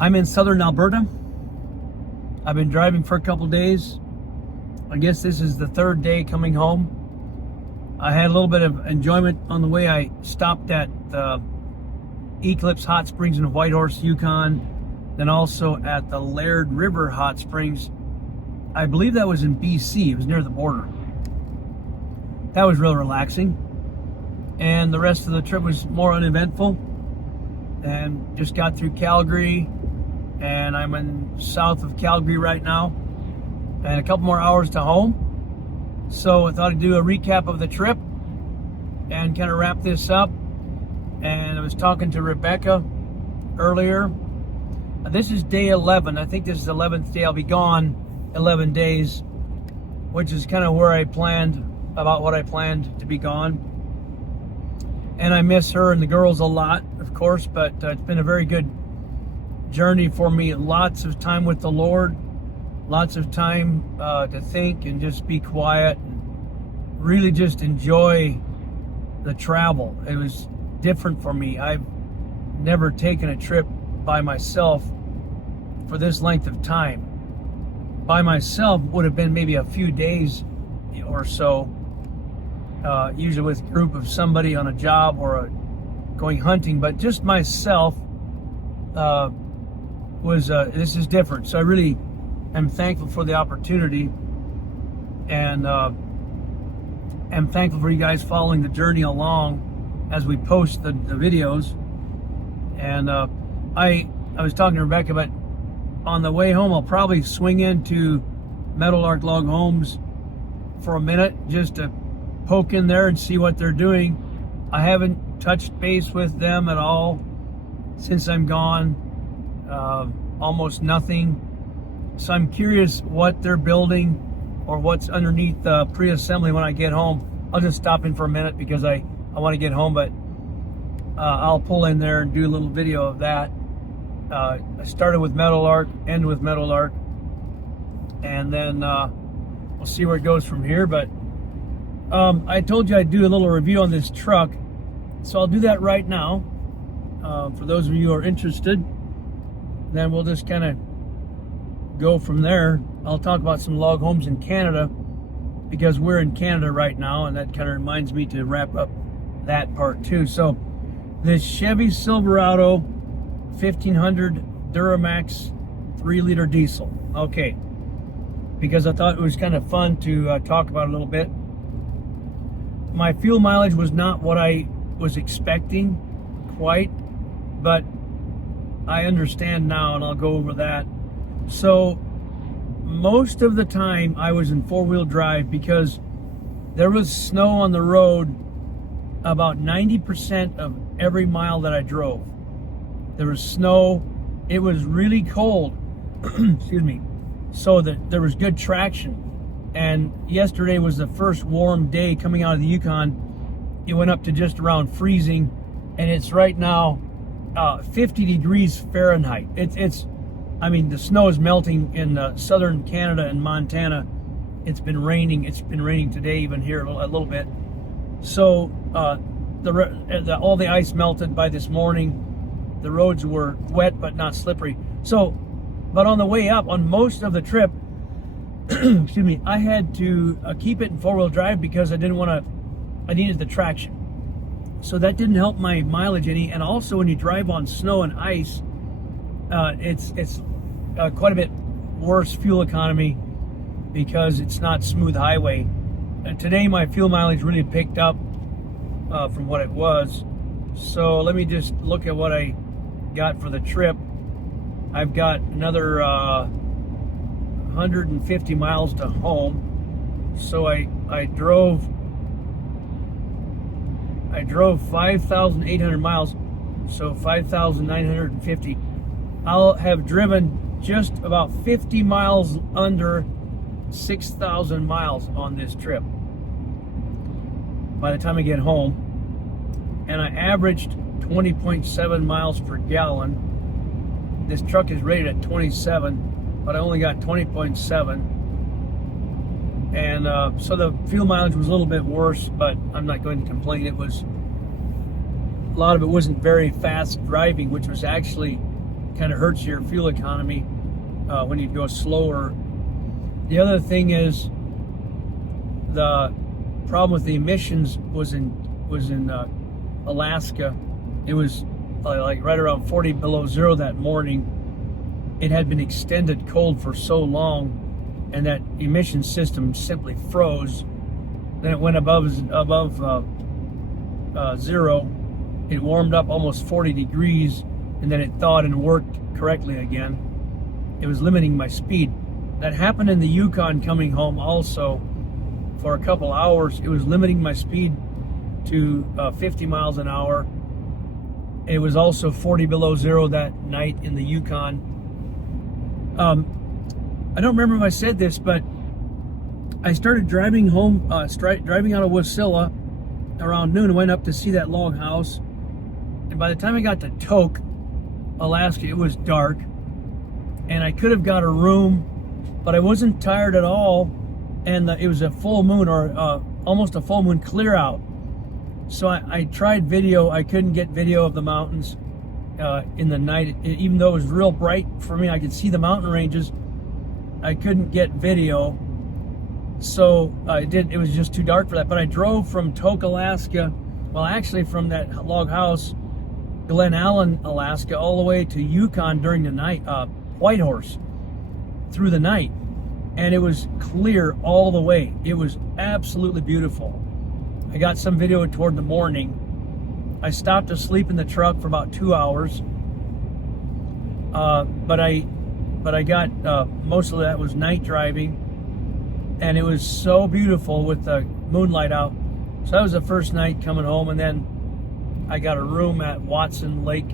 I'm in southern Alberta. I've been driving for a couple days. I guess this is the third day coming home. I had a little bit of enjoyment on the way. I stopped at Eclipse Hot Springs in Whitehorse, Yukon, then also at the Laird River Hot Springs. I believe that was in BC. It was near the border. That was real relaxing. And the rest of the trip was more uneventful. And just got through Calgary, and I'm in south of Calgary right now, and a couple more hours to home. So I thought I'd do a recap of the trip and kind of wrap this up. And I was talking to Rebecca earlier. This is day 11. I think this is the 11th day. I'll be gone 11 days, which is kind of where I planned, about what I planned to be gone. And I miss her and the girls a lot, of course, but it's been a very good journey for me. Lots of time with the Lord, lots of time to think and just be quiet and really just enjoy the travel. It was different for me. I've never taken a trip by myself for this length of time. By myself would have been maybe a few days or so. Usually with a group of somebody on a job or going hunting, but just myself this is different. So I really am thankful for the opportunity, and am thankful for you guys following the journey along as we post the videos. And I was talking to Rebecca, but on the way home I'll probably swing into Meadowlark Log Homes for a minute just to poke in there and see what they're doing. I haven't touched base with them at all since I'm gone, almost nothing. So I'm curious what they're building or what's underneath the pre-assembly when I get home. I'll just stop in for a minute because I want to get home, but I'll pull in there and do a little video of that. I started with Meadowlark, end with Meadowlark, and then we'll see where it goes from here. But I told you I'd do a little review on this truck, so I'll do that right now. For those of you who are interested, then we'll just kind of go from there. I'll talk about some log homes in Canada because we're in Canada right now, and that kind of reminds me to wrap up that part too. So this Chevy Silverado 1500 Duramax 3-liter diesel. Okay, because I thought it was kind of fun to talk about a little bit. My fuel mileage was not what I was expecting quite, but I understand now, and I'll go over that. So most of the time I was in 4-wheel drive because there was snow on the road about 90% of every mile that I drove. There was snow. It was really cold. Excuse me. So that there was good traction. And yesterday was the first warm day coming out of the Yukon. It went up to just around freezing, and it's right now 50 degrees Fahrenheit. I mean, the snow is melting in southern Canada and Montana. It's been raining. It's been raining today, even here a little bit. So all the ice melted by this morning. The roads were wet but not slippery. So, but on the way up, on most of the trip, excuse me, I had to keep it in 4-wheel drive because I needed the traction. So that didn't help my mileage any. And also when you drive on snow and ice, it's quite a bit worse fuel economy because it's not smooth highway. And today my fuel mileage really picked up from what it was. So let me just look at what I got for the trip. I've got another 150 miles to home. So I drove 5,800 miles, so 5,950. I'll have driven just about 50 miles under 6,000 miles on this trip by the time I get home. And I averaged 20.7 miles per gallon. This truck is rated at 27, but I only got 20.7. And so the fuel mileage was a little bit worse, but I'm not going to complain. A lot of it wasn't very fast driving, which was actually kind of hurts your fuel economy when you go slower. The other thing is the problem with the emissions was in Alaska. It was like right around 40 below zero that morning. It had been extended cold for so long, and that emission system simply froze. Then it went above zero. It warmed up almost 40 degrees, and then it thawed and worked correctly again. It was limiting my speed. That happened in the Yukon coming home also. For a couple hours, it was limiting my speed to 50 miles an hour. It was also 40 below zero that night in the Yukon. I don't remember if I said this, but I started driving home, driving out of Wasilla around noon and went up to see that log house. And by the time I got to Tok, Alaska, it was dark. And I could have got a room, but I wasn't tired at all. And it was a full moon, or almost a full moon clear out. So I tried video. I couldn't get video of the mountains in the night. Even though it was real bright for me, I could see the mountain ranges. I couldn't get video. So it was just too dark for that. But I drove from Tok, Alaska, well, actually from that log house, Glen Allen, Alaska, all the way to Yukon during the night, Whitehorse, through the night. And it was clear all the way. It was absolutely beautiful. I got some video toward the morning. I stopped to sleep in the truck for about 2 hours. But I got, most of that was night driving. And it was so beautiful with the moonlight out. So that was the first night coming home. And then I got a room at Watson Lake,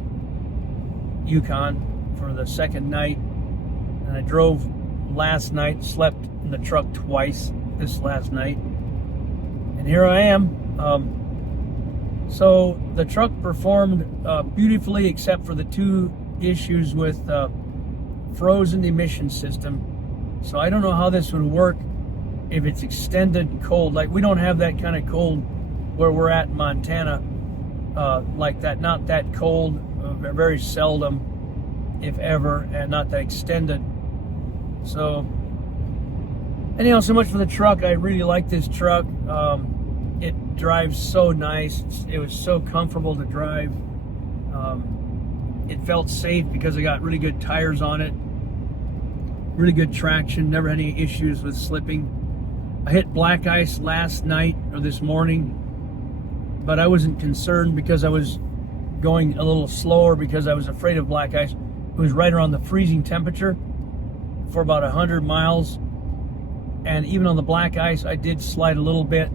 Yukon for the second night. And I drove last night, slept in the truck twice this last night. And here I am. So the truck performed beautifully, except for the two issues with frozen emission system. So I don't know how this would work if it's extended cold. Like, we don't have that kind of cold where we're at in Montana, like that. Not that cold, very seldom, if ever, and not that extended. So anyhow, so much for the truck. I really like this truck. It drives so nice. It was so comfortable to drive. It felt safe because I got really good tires on it, really good traction, never had any issues with slipping. I hit black ice last night or this morning, but I wasn't concerned because I was going a little slower because I was afraid of black ice. It was right around the freezing temperature for about 100 miles. And even on the black ice, I did slide a little bit,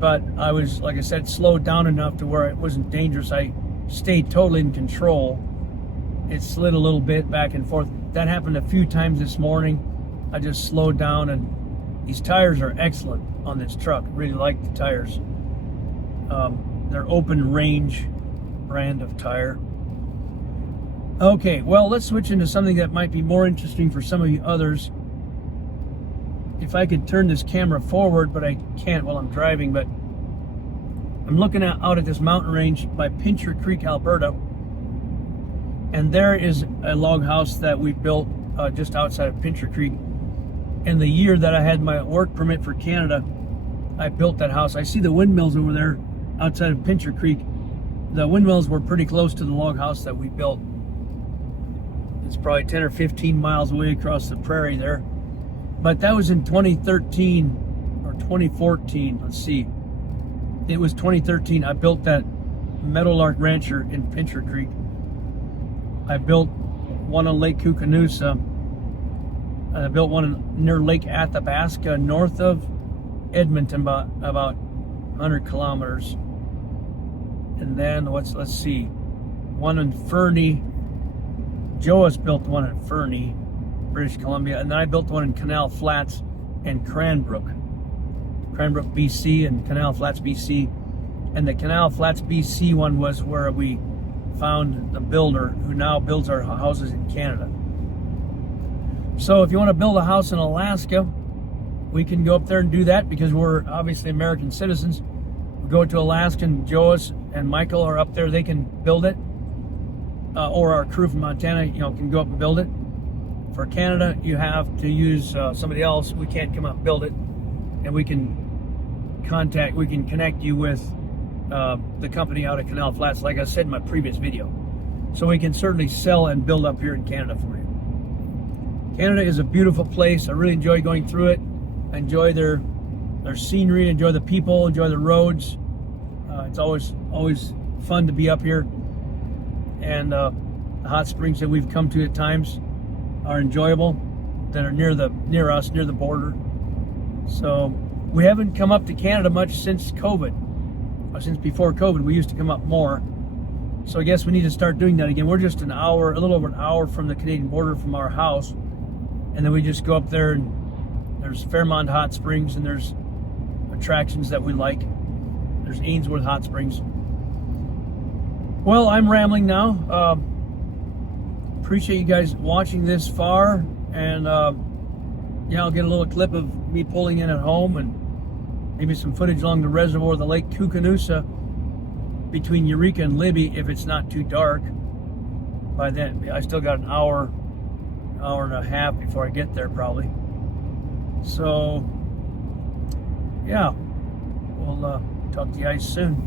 but I was, like I said, slowed down enough to where it wasn't dangerous. I stayed totally in control. It slid a little bit back and forth. That happened a few times this morning. I just slowed down, and these tires are excellent on this truck. Really like the tires. They're open range brand of tire. Okay, well, let's switch into something that might be more interesting for some of you others. If I could turn this camera forward, but I can't while I'm driving, but I'm looking out at this mountain range by Pincher Creek, Alberta, and there is a log house that we built just outside of Pincher Creek. And the year that I had my work permit for Canada, I built that house. I see the windmills over there outside of Pincher Creek. The windmills were pretty close to the log house that we built. It's probably 10 or 15 miles away across the prairie there. But that was in 2013 or 2014. Let's see. It was 2013. I built that Meadowlark Rancher in Pincher Creek. I built one on Lake Koocanusa. I built one near Lake Athabasca, north of Edmonton, about 100 kilometers. And then let's see, one in Fernie. Joas built one in Fernie, British Columbia, and then I built one in Canal Flats and Cranbrook, BC, and Canal Flats, BC. And the Canal Flats, BC one was where we found the builder who now builds our houses in Canada. So if you want to build a house in Alaska, we can go up there and do that because we're obviously American citizens. We go to Alaska, and Joas and Michael are up there. They can build it. or our crew from Montana, you know, can go up and build it. For Canada, you have to use somebody else. We can't come up and build it, and we can connect you with the company out of Canal Flats, like I said in my previous video. So we can certainly sell and build up here in Canada for you. Canada is a beautiful place. I really enjoy going through it. I enjoy their scenery, enjoy the people, enjoy the roads. It's always fun to be up here. And the hot springs that we've come to at times are enjoyable, that are near us, near the border. So we haven't come up to Canada much since COVID. Since before COVID, we used to come up more. So I guess we need to start doing that again. We're just a little over an hour from the Canadian border from our house. And then we just go up there, and there's Fairmont Hot Springs, and there's attractions that we like. There's Ainsworth Hot Springs. Well, I'm rambling now. Appreciate you guys watching this far. And yeah, I'll get a little clip of me pulling in at home, and maybe some footage along the reservoir of the Lake Koocanusa between Eureka and Libby if it's not too dark. By then, I still got an hour and a half before I get there probably. So, yeah, we'll talk to you guys soon.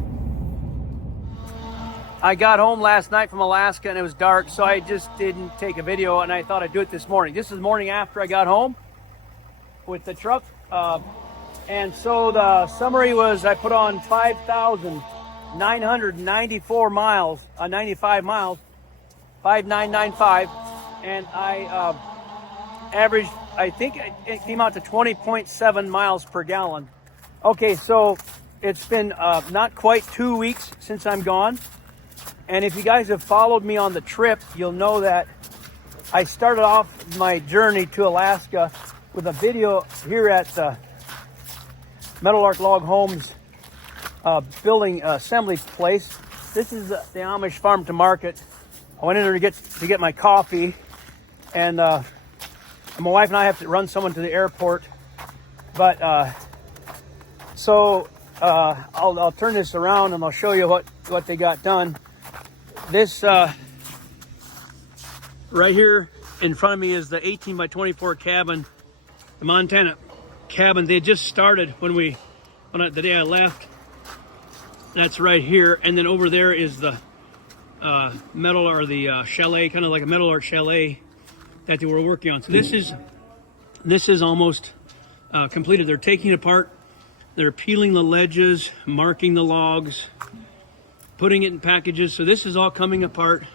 I got home last night from Alaska and it was dark, so I just didn't take a video, and I thought I'd do it this morning. This is the morning after I got home with the truck. And so the summary was I put on 5,994 miles, 95 miles, 5,995, and I averaged, I think it came out to 20.7 miles per gallon. Okay, so it's been not quite 2 weeks since I'm gone. And if you guys have followed me on the trip, you'll know that I started off my journey to Alaska with a video here at the Meadowlark Log Homes building assembly place. This is the Amish farm to market. I went in there to get my coffee, and my wife and I have to run someone to the airport. But I'll turn this around and I'll show you what they got done. This right here in front of me is the 18 by 24 cabin, the Montana cabin. They just started the day I left. That's right here, and then over there is the chalet, kind of like a Meadowlark chalet that they were working on. So this is almost completed. They're taking it apart. They're peeling the ledges, marking the logs, putting it in packages. So this is all coming apart.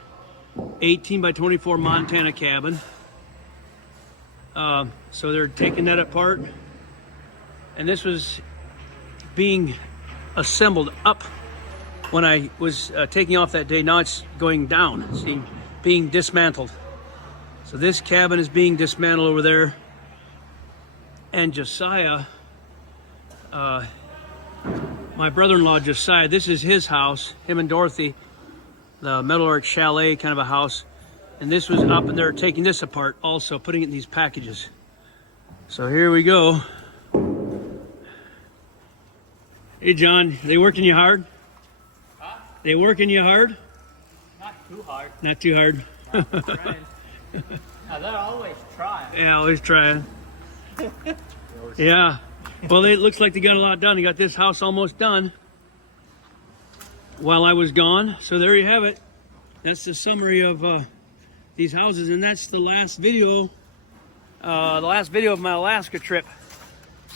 18 by 24 Montana cabin. So they're taking that apart, and this was being assembled up when I was taking off that day. Now it's going down, see, being dismantled. So this cabin is being dismantled over there, and Josiah, my brother-in-law Josiah, this is his house, him and Dorothy, the Meadowlark chalet kind of a house. And this was up, and they're taking this apart also, putting it in these packages. So here we go. Hey John, they working you hard? Huh? They working you hard? Not too hard. Not too hard. Now, they're always trying. Yeah, always trying. Yeah. Well, it looks like they got a lot done. They got this house almost done while I was gone. So there you have it. That's the summary of these houses, and that's the last video of my Alaska trip.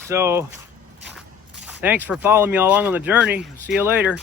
So thanks for following me along on the journey. See you later.